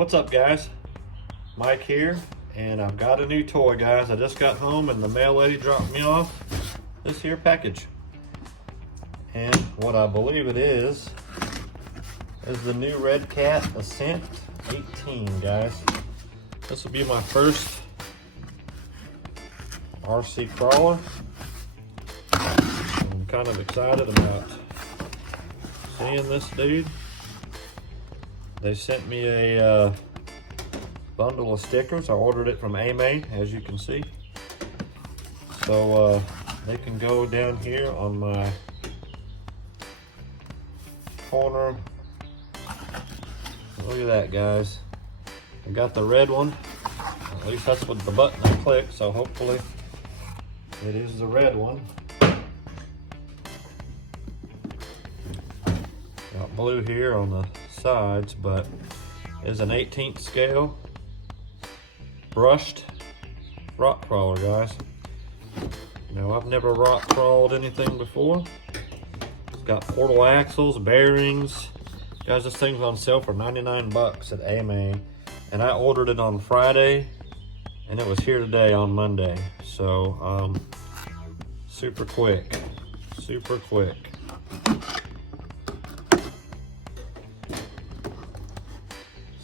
What's up, guys? Mike here, and I've got a new toy, guys. I just got home and the mail lady dropped me off this here package. And what I believe it is the new Redcat Ascent 18, guys. This will be my first RC crawler. I'm kind of excited about seeing this dude. They sent me a bundle of stickers. I ordered it from AMA, as you can see. So they can go down here on my corner. Look at that, guys. I got the red one. At least that's what the button I clicked, so hopefully it is the red one. Got blue here on the sides, but it's an 18th scale brushed rock crawler, guys. Now, I've never rock crawled anything before. It's got portal axles, bearings. Guys, this thing's on sale for 99 bucks at AMA, and I ordered it on Friday, and it was here today on Monday. So, super quick, super quick.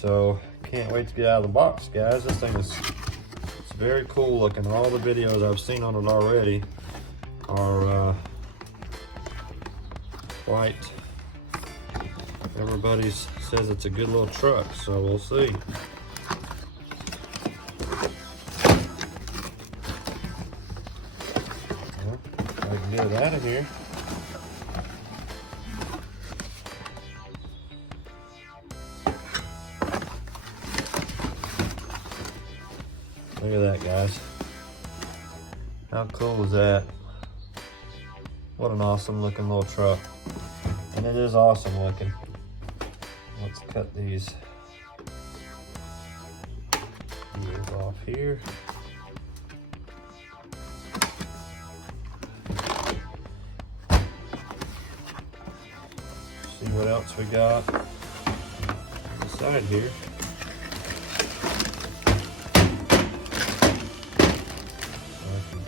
So, can't wait to get out of the box, guys. This thing is very cool looking. All the videos I've seen on it already are quite, everybody says it's a good little truck, so we'll see. Well, I can get it out of here. Look at that, guys. How cool is that? What an awesome looking little truck. And it is awesome looking. Let's cut these gears off here. See what else we got on the side here.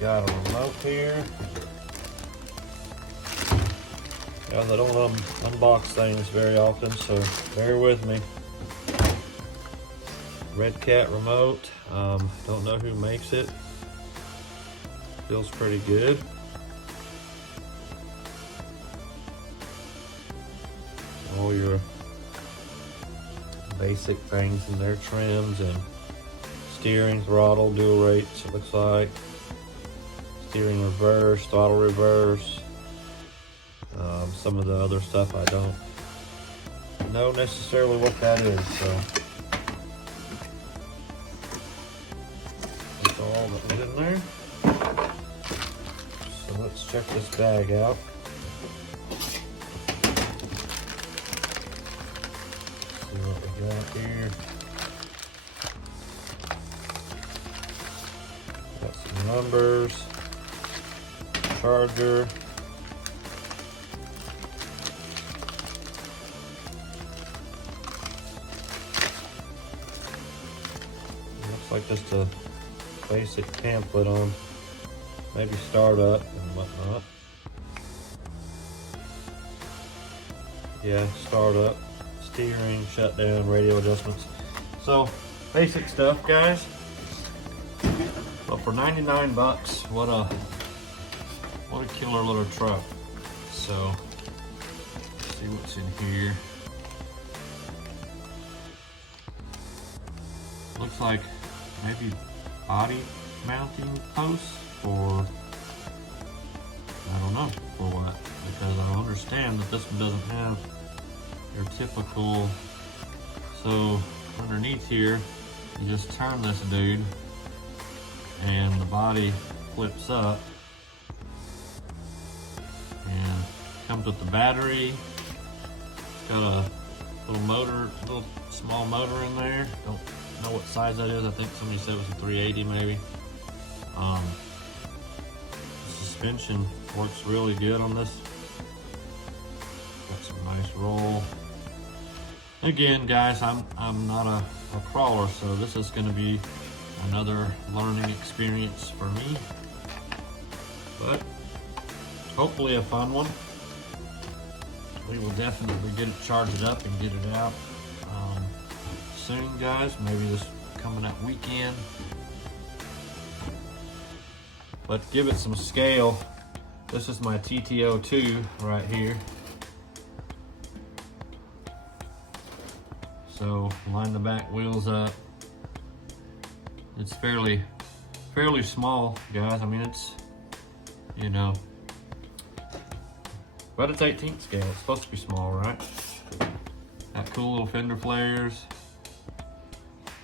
Got a remote here. Guys, I don't unbox things very often, so bear with me. Redcat remote. Don't know who makes it. Feels pretty good. All your basic things in there, trims and steering, throttle, dual rates, it looks like. Steering reverse, throttle reverse, some of the other stuff I don't know necessarily what that is, so that's all that was in there. So let's check this bag out. See what we got here. Got some numbers. Charger. Looks like just a basic pamphlet on maybe startup and whatnot. Yeah, startup, steering, shutdown, radio adjustments. So basic stuff, guys. But for 99 bucks, what a killer little truck. So, let's see what's in here. Looks like maybe body mounting posts for, I don't know for what, because I understand that this one doesn't have your typical, so underneath here, you just turn this dude and the body flips up. And comes with the battery. It's got a little motor, little small motor in there. Don't know what size that is. I think somebody said it was a 380 maybe. The suspension works really good on this. Got some nice roll. Again, guys, I'm not a crawler, so this is going to be another learning experience for me, but hopefully a fun one. We will definitely get it charged up and get it out soon, guys. Maybe this coming up weekend. But give it some scale. This is my TTO2 right here. So line the back wheels up. It's fairly small, guys. I mean, it's, you know, but it's 18th scale. It's supposed to be small, right? Got cool little fender flares.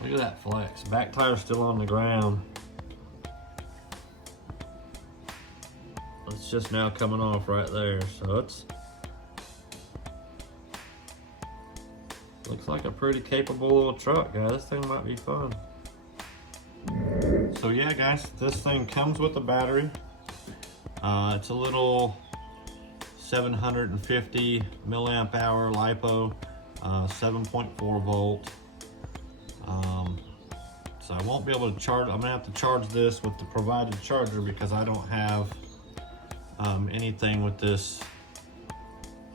Look at that flex. Back tire's still on the ground. It's just now coming off right there. So it's, looks like a pretty capable little truck, guys. This thing might be fun. So yeah, guys, this thing comes with a battery. It's a little 750 milliamp hour LiPo, 7.4 volt. So I won't be able to charge. I'm gonna have to charge this with the provided charger because I don't have anything with this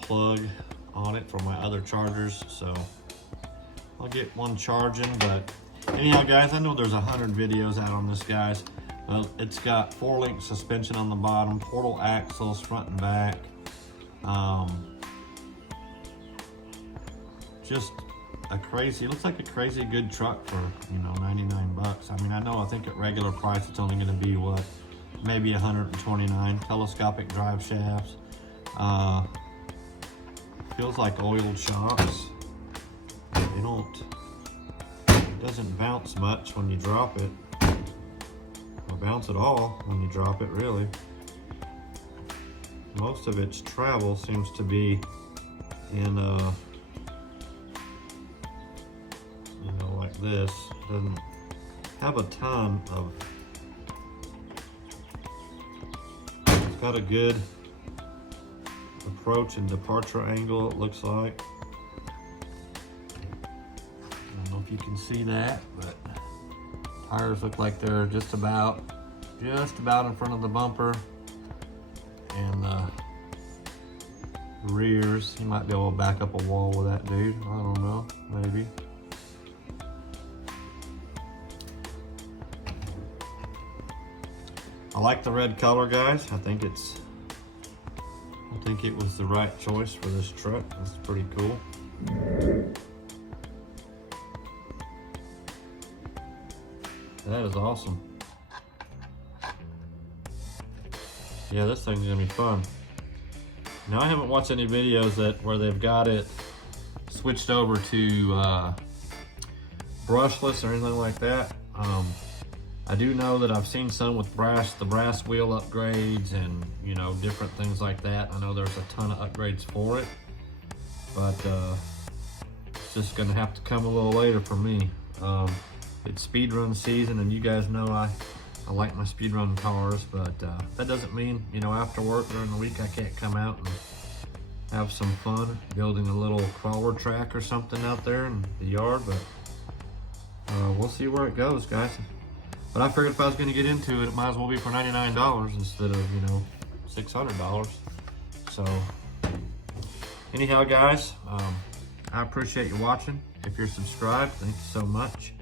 plug on it for my other chargers. So I'll get one charging, but anyhow, guys, I know there's 100 videos out on this, guys. It's got 4-link suspension on the bottom, portal axles front and back. Just a crazy, it looks like a crazy good truck for, you know, 99 bucks. I mean, I think at regular price it's only gonna be what, maybe 129. Telescopic drive shafts. Feels like oiled shocks. They don't, it doesn't bounce much when you drop it, or bounce at all when you drop it, really. Most of its travel seems to be in you know, like this. Doesn't have a ton of, it's got a good approach and departure angle, it looks like. I don't know if you can see that, but tires look like they're just about in front of the bumper. And the rears, you might be able to back up a wall with that, dude. I don't know, maybe. I like the red color, guys. I think it was the right choice for this truck. It's pretty cool. That is awesome. Yeah, this thing's gonna be fun. Now, I haven't watched any videos where they've got it switched over to brushless or anything like that. I do know that I've seen some with the brass wheel upgrades and, you know, different things like that. I know there's a ton of upgrades for it, but it's just gonna have to come a little later for me. It's speedrun season, and you guys know I like my speedrun cars, but that doesn't mean, you know, after work during the week I can't come out and have some fun building a little crawler track or something out there in the yard. But we'll see where it goes, guys. But I figured if I was going to get into it, it might as well be for $99 instead of, you know, $600. So anyhow, guys, I appreciate you watching. If you're subscribed, thank you so much.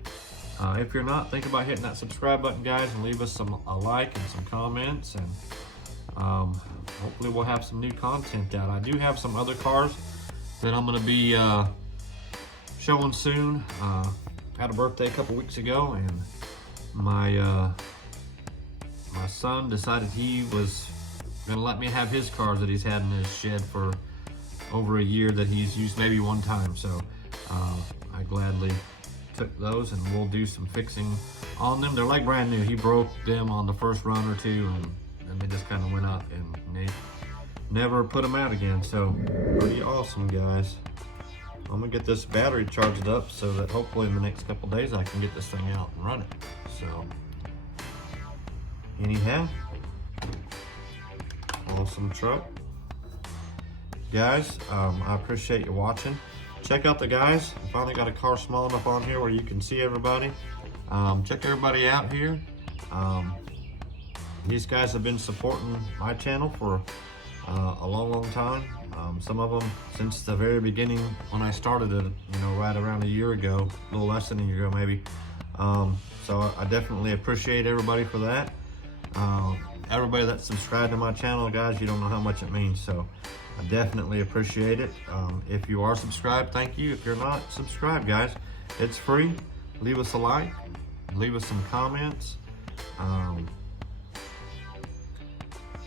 If you're not, think about hitting that subscribe button, guys, and leave us a like and some comments, and hopefully we'll have some new content out. I do have some other cars that I'm going to be showing soon. Had a birthday a couple weeks ago, and my son decided he was going to let me have his cars that he's had in his shed for over a year that he's used maybe one time. So I gladly took those, and we'll do some fixing on them. They're like brand new. He broke them on the first run or two, and they just kind of went up, and they never put them out again. So pretty awesome, guys. I'm gonna get this battery charged up so that hopefully in the next couple days I can get this thing out and run it. So anyhow, awesome truck, guys. I appreciate you watching. check out the guys. I finally got a car small enough on here where you can see everybody. Check everybody out here. These guys have been supporting my channel for a long time. Some of them since the very beginning when I started it, you know, right around a year ago, a little less than a year ago maybe. So I definitely appreciate everybody for that. Everybody that's subscribed to my channel, guys, you don't know how much it means. So I definitely appreciate it. If you are subscribed, thank you. If you're not subscribed, guys, it's free. Leave us a like, leave us some comments.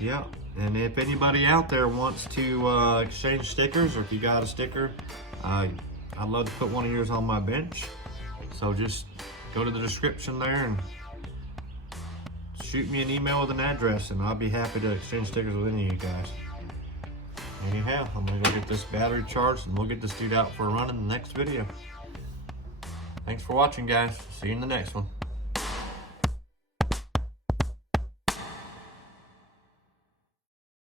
Yeah, and if anybody out there wants to exchange stickers, or if you got a sticker, I'd love to put one of yours on my bench. So just go to the description there and shoot me an email with an address, and I'll be happy to exchange stickers with any of you guys. Anyhow, I'm gonna go get this battery charged, and we'll get this dude out for a run in the next video. Thanks for watching, guys. See you in the next one.